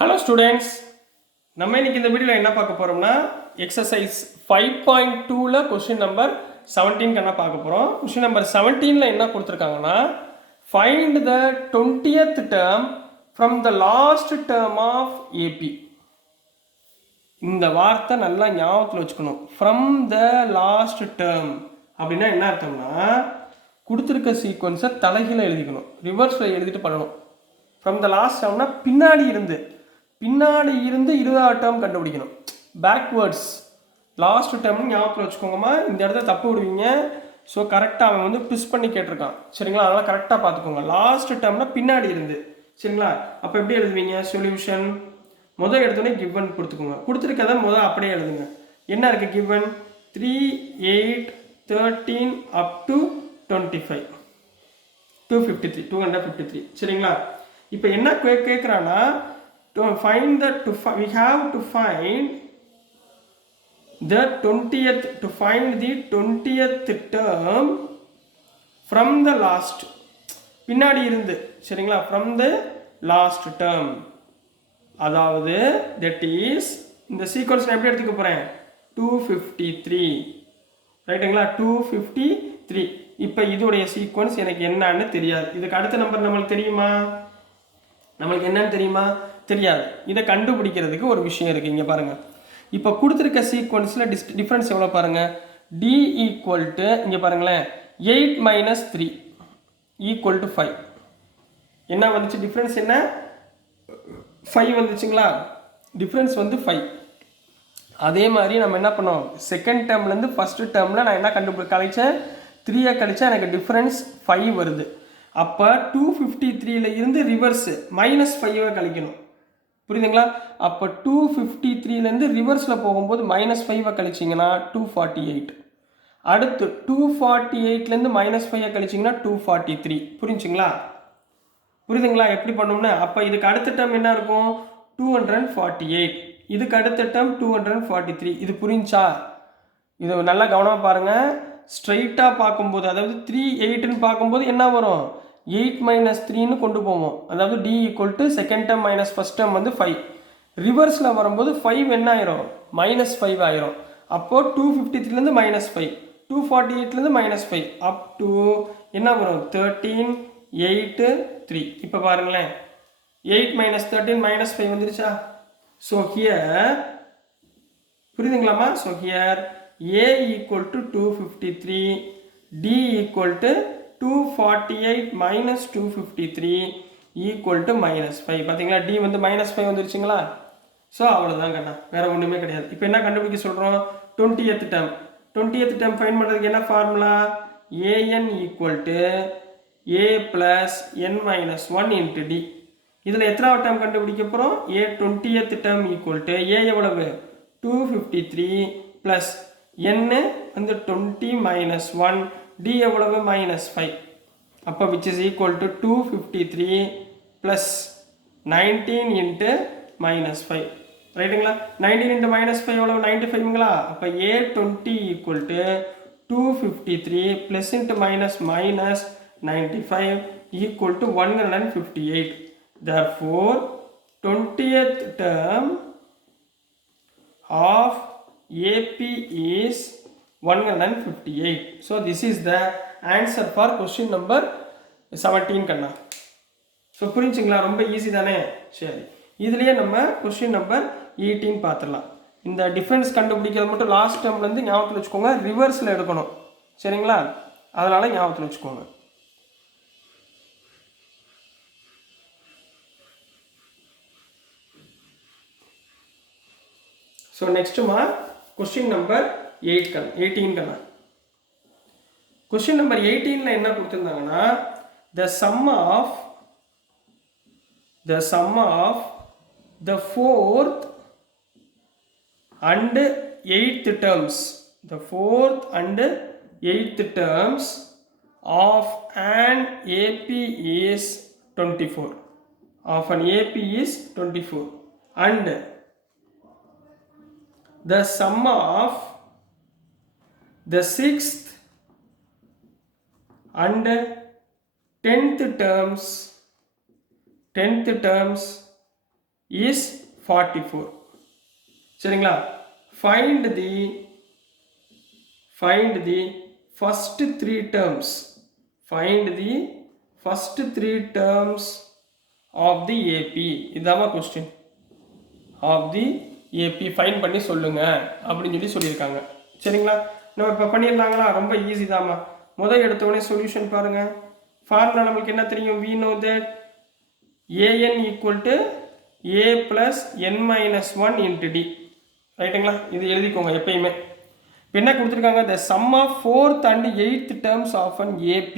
Hello students, நம்ம இன்னைக்கு இந்த வீடியோவில் என்ன பார்க்க போகிறோம்னா எக்ஸசைஸ் 5.2ல் கொஸ்டின் நம்பர் 17 என்ன பார்க்க போகிறோம். கொஸ்டின் நம்பர் 17ல் என்ன கொடுத்துருக்காங்கன்னா, find the 20th term from the last term of AP. இந்த வார்த்தை நல்லா ஞாபகத்தில் வச்சுக்கணும். ஃப்ரம் த லாஸ்ட் டேர்ம் அப்படின்னா என்ன அர்த்தம்னா, கொடுத்துருக்க சீக்வன்ஸை தலைகீழ எழுதிக்கணும், ரிவர்ஸில் எழுதிட்டு பண்ணணும். ஃப்ரம் த லாஸ்ட் டேர்ம்னா பின்னாடி இருந்து 20வது டேர்ம் கண்டுபிடிக்கணும். பேக்வேர்ட்ஸ் லாஸ்ட் டேர்ம்னு ஞாபகத்தில் வச்சுக்கோங்கம்மா. இந்த இடத்துல தப்பு விடுவீங்க. ஸோ கரெக்டாக அவன் வந்து ட்விஸ்ட் பண்ணி கேட்டிருக்கான், சரிங்களா? அதனால் கரெக்டாக பார்த்துக்கோங்க. லாஸ்ட் டேர்ம்னா பின்னாடி இருந்து, சரிங்களா? அப்போ எப்படி எழுதுவீங்க? சொல்யூஷன் முதல் எடுத்தோடனே கிவன் கொடுத்துக்கோங்க. கொடுத்துருக்கதை முதல் அப்படியே எழுதுங்க. என்ன இருக்குது கிவன்? 3, 8, 13 up to 25, 253, 253, சரிங்களா? இப்போ என்ன கேட்குறான்னா, we have to find the 20th, to find the 20th term from the last, பின்னாடி இருந்து, சரிங்களா? from the last term, அதாவது that is இந்த சீக்வன்ஸ் நான் எப்படி எடுத்துக்க போறேன்? 253, ரைட்டுங்களா? 253. இப்போ இதோடைய சீக்வன்ஸ் எனக்கு என்னன்னு தெரியாது. இதுக்கு அடுத்த நம்பர் நம்மளுக்கு தெரியுமா? நம்மளுக்கு என்னன்னு தெரியுமா? தெரியாது. இதை கண்டுபிடிக்கிறதுக்கு ஒரு விஷயம் இருக்குது. இங்கே பாருங்கள், இப்போ கொடுத்துருக்க சீக்வன்ஸில் டிஃப்ரென்ஸ் எவ்வளோ பாருங்கள். டி ஈக்குவல் டு, இங்கே பாருங்களேன், 8 - 3 ஈக்குவல் டு 5. என்ன வந்துச்சு? டிஃப்ரென்ஸ் என்ன? 5 வந்துச்சுங்களா? டிஃப்ரென்ஸ் வந்து 5. அதே மாதிரி நம்ம என்ன பண்ணோம், செகண்ட் டேர்ம்லேருந்து ஃபஸ்ட்டு டேர்மில் நான் என்ன கழிச்சேன்? 3 கழிச்சா எனக்கு டிஃப்ரென்ஸ் 5 வருது. அப்போ 253ல் இருந்து ரிவர்ஸு -5 கழிக்கணும், புரியுதுங்களா? அப்போ 253லேருந்து ரிவர்ஸில் போகும்போது -5 கழிச்சிங்கன்னா 248. அடுத்து 248லேருந்து -5 கழிச்சிங்கன்னா 243. புரிஞ்சுங்களா? புரியுதுங்களா எப்படி பண்ணோம்னா? அப்போ இதுக்கு அடுத்த டேர்ம் என்ன இருக்கும்? 248. இதுக்கு அடுத்த டேர்ம் 243. இது புரிஞ்சா? இது நல்லா கவனமாக பாருங்கள். ஸ்ட்ரைட்டாக பார்க்கும்போது, அதாவது 3, 8ன்னு பார்க்கும்போது என்ன வரும்? 8 - 3ன்னு கொண்டு போவோம். அதாவது d equal to second term minus first term வந்து 5. ரிவர்ஸில் வரும்போது 5 என்ன ஆயிரும்? -5 ஆயிரும். அப்போது 253லேருந்து -5, 248லேருந்து -5 அப் டு என்ன வரும்? 13, 8, 3. இப்போ பாருங்களேன், 8 - 13 -5 வந்துருச்சா? ஸோ ஹியர், புரியுதுங்களாமா? So here A equal to 253, D equal to 248 minus 253 equal to -5. பார்த்தீங்களா? D வந்து -5 வந்துருச்சுங்களா? ஸோ அவ்வளோதான் கண்ணா, வேறு ஒன்றுமே கிடையாது. இப்போ என்ன கண்டுபிடிக்க சொல்கிறோம்? 20th term. 20th term find பண்ணுறதுக்கு என்ன formula? AN equal to A plus N minus 1 into D. இதில் எத்தனாவது டேர்ம் கண்டுபிடிக்க போகிறோம்? A 20th term equal to A எவ்வளவு? 253 plus n வந்து 20 - 1, d எவ்வளவு? -5. அப்போ which is equal to 253 plus 19 into -5, ரைட்டுங்களா? 19 into -5 எவ்வளவு? 95ங்களா? அப்போ A20 equal to 253 plus into minus 95 equal to 158. Therefore 20th term of AP is 158. So this is the answer for question number 17 கண்ணா. So புரிஞ்சுங்களா? ரொம்ப easy தானே? சரி, இதுலேயே நம்ம கொஸ்டின் நம்பர் 18 பார்த்துடலாம். இந்த டிஃபரன்ஸ் கண்டுபிடிக்கிறது மட்டும் லாஸ்ட் டேர்ம்லேருந்து ஞாபகத்தில் வச்சுக்கோங்க, ரிவர்ஸில் எடுக்கணும், சரிங்களா? அதனால் ஞாபகத்தில் வச்சுக்கோங்க. ஸோ நெக்ஸ்ட்டுமா கொஸ்டின் நம்பர் 18 கண்ணா. கொஸ்டின் நம்பர் 18ல் என்ன கொடுத்துருந்தாங்கன்னா, the sum of the 4th and 8th terms, the 4th and 8th terms of an AP is 24, of an AP is 24, and the sum of the 6th and 10th terms is 44. சரிங்களா? find the first three terms. Find the first three terms of the AP. இதாமா question. Of the AP find பண்ணி சொல்லுங்க அப்படின்னு சொல்லியிருக்காங்க. சரிங்களா? நம்ம இப்போ பண்ணிடலாங்களா? ரொம்ப easy தாம்மா. முதல் எடுத்தோடனே சொல்யூஷன் பாருங்க. ஃபார்முலா நமக்கு என்ன தெரியும்? we know that an equal to a plus n minus 1 into d. ரைட்டுங்களா? இது எழுதிக்கோங்க எப்பயுமே. என்ன கொடுத்துருக்காங்க? the sum of 4th and 8th terms of an AP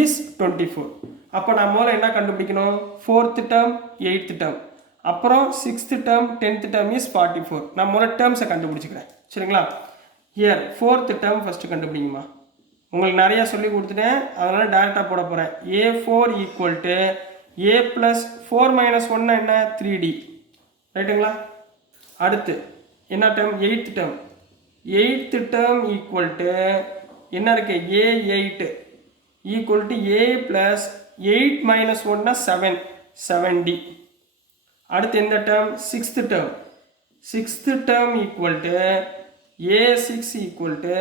is 24. அப்போ நான் முதல்ல என்ன கண்டுபிடிக்கணும்? 4th term 8th term, அப்புறம் 6th term 10th term is 44. நான் முதல்ல டேர்ம்ஸை கண்டுபிடிச்சிக்கிறேன். சரிங்களா? here 4th term ஃபஸ்ட்டு கண்டுபிடிக்குமா? உங்களுக்கு நிறையா சொல்லி கொடுத்துட்டேன், அதனால் டேரெக்டாக போட போகிறேன். a4 equal to a plus 4 minus 1 என்ன? 3d. ரைட்டுங்களா? அடுத்து என்ன term? 8th term. 8th term equal to என்ன இருக்கு? a8 equal to a plus 8 minus 1 7, 7d. அடுத்து எந்த term? 6th term. 6th term equal to a6 equal to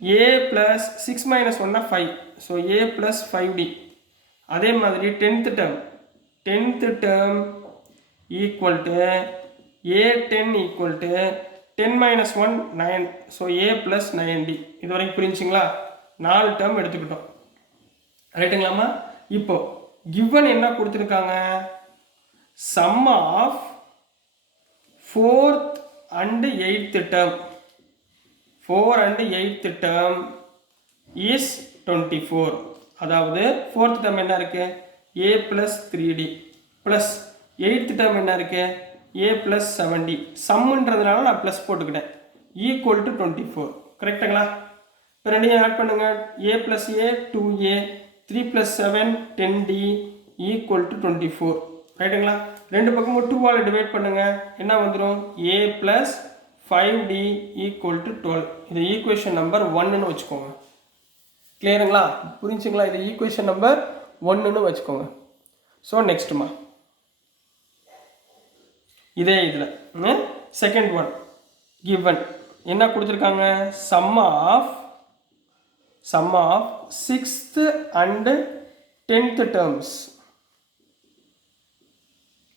a plus 6 minus 1 5, so a plus 5d. அதே மாதிரி 10th term. 10th term equal to a10 equal to 10 minus 1 9, so a plus 9d. இது வரைக்கும் புரிஞ்சுங்களா? 4 term எடுத்துக்கிட்டோம். ரைட்டுங்களாமா? இப்போ given என்ன கொடுத்துருக்காங்க? sum of 4th and 8th term. 4 and 8th term is 24. அதாவது 4th term என்ன இருக்கு? a plus 3d plus 8th term என்ன இருக்கு? a plus 7d. சம்ன்றதுனால நான் ப்ளஸ் போட்டுக்கிட்டேன். Equal to 24. கரெக்டுங்களா? இப்போ ரெண்டையும் ஆட் பண்ணுங்க. a plus a 2a, 3 plus 7 10d equal to 24. ரைட்டுங்களா? ரெண்டு பக்கமும் 2ஆல் டிவைட் பண்ணுங்க. என்ன வந்துடும்? a plus 5d equal to 12. இது ஈக்குவேஷன் நம்பர் 1ன்னு வச்சுக்கோங்க. கிளியருங்களா? புரிஞ்சுங்களா? இது ஈக்குவேஷன் நம்பர் 1ன்னு வச்சுக்கோங்க. ஸோ நெக்ஸ்ட்டுமா இதே இதில் செகண்ட் ஒன் given என்ன கொடுத்துருக்காங்க? sum of 6th and 10th terms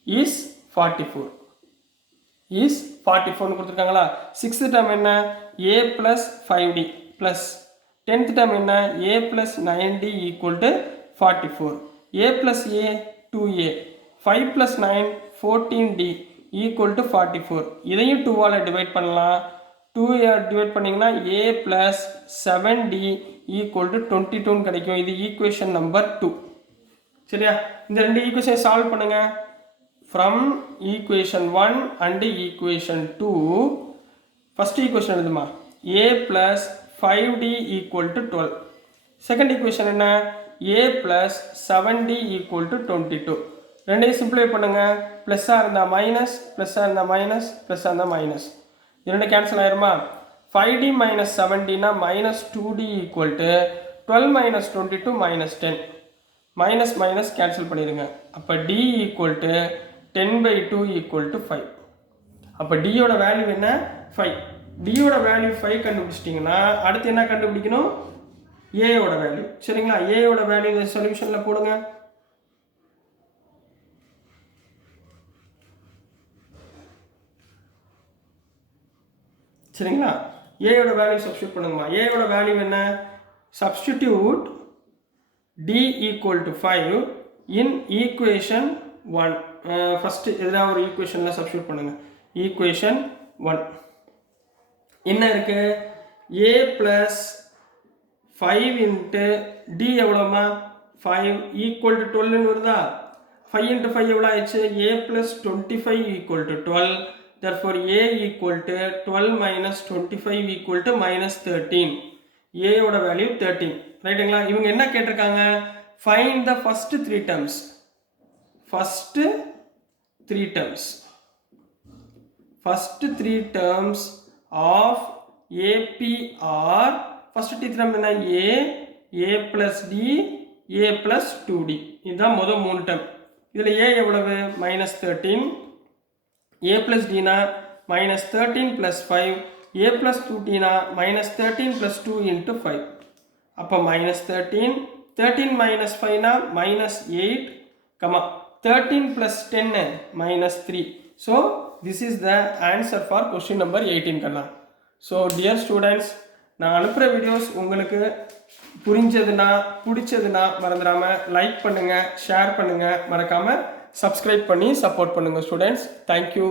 is 44. is 44 கொடுத்துருக்காங்களா? 6th term என்ன? a plus 5d plus 10th term என்ன? a plus 9d equal to 44. a plus a 2a, 5 plus 9 14d equal to 44. இதையும் 2ஆல் divide பண்ணலாம். 2ஆல் divide பண்ணிங்கன்னா a plus 7d equal to 22 கிடைக்கும். இது equation number 2. சரியா? இந்த ரெண்டு ஈக்குவேஷன் சால்வ் பண்ணுங்க. From equation 1 and equation 2 first equation எழுதுமா? a plus 5d equal to 12. Second equation என்ன? a plus 7d equal to 22. ரெண்டையும் சிம்பிளை பண்ணுங்க. ப்ளஸ்ஸாக இருந்தால் மைனஸ், ப்ளஸ்ஸாக இருந்தால் மைனஸ், ப்ளஸ்ஸாக இருந்தால் மைனஸ். இரண்டு கேன்சல் ஆயிருமா? 5d minus 7dனா minus 2d equal to 12 minus 22 minus 10. Minus minus cancel பண்ணிடுங்க. அப்போ d equal to 10/2 equal to 5. அப்போ dயோட வேல்யூ என்ன? 5. dயோட வேல்யூ 5 கண்டுபிடிச்சிட்டிங்கன்னா அடுத்து என்ன கண்டுபிடிக்கணும்? ஏயோட வேல்யூ. சரிங்களா? ஏயோட வேல்யூ இந்த சொல்யூஷனில் போடுங்க. சரிங்களா? ஏயோட வேல்யூ சப்ஸ்டியூட் பண்ணுங்கம்மா. ஏயோட வேல்யூ என்ன? Substitute d equal to 5 in equation 1. First எதாவது ஒரு ஈக்குவேஷனில் சப்ஸ்டியூட் பண்ணுங்க. ஈக்குவேஷன் 1 என்ன இருக்கு? a plus 5 into d எவ்வளோமா? 5 equal to 12ன்னு வருதா? 5 into 5 எவ்வளோ ஆயிடுச்சு? a plus 25 equal to 12. Therefore a equal to 12 minus 25 equal to minus 13. a ஓட வேல்யூ 13. ரைட்டுங்களா? இவங்க என்ன கேட்டிருக்காங்க? find the first three terms. first three terms. first three terms of AP are first three term என்ன? a plus d, a plus 2d. இதுதான் முதல் மூணு term. இதில் ஏ எவ்வளவு -13, a plus dனா -13 plus 5, a plus 2tனா -13 plus 2 into 5. அப்போ -13, 13 minus 5னா -8, 13 plus 10 -3. So this is the answer for question number 18 Kanna. So dear students, நான் அனுப்புகிற videos உங்களுக்கு புரிஞ்சதுன்னா பிடிச்சதுன்னா மறந்துடாமல் லைக் பண்ணுங்கள், ஷேர் பண்ணுங்கள், மறக்காமல் சப்ஸ்கிரைப் பண்ணி சப்போர்ட் பண்ணுங்கள் ஸ்டூடெண்ட்ஸ். தேங்க்யூ.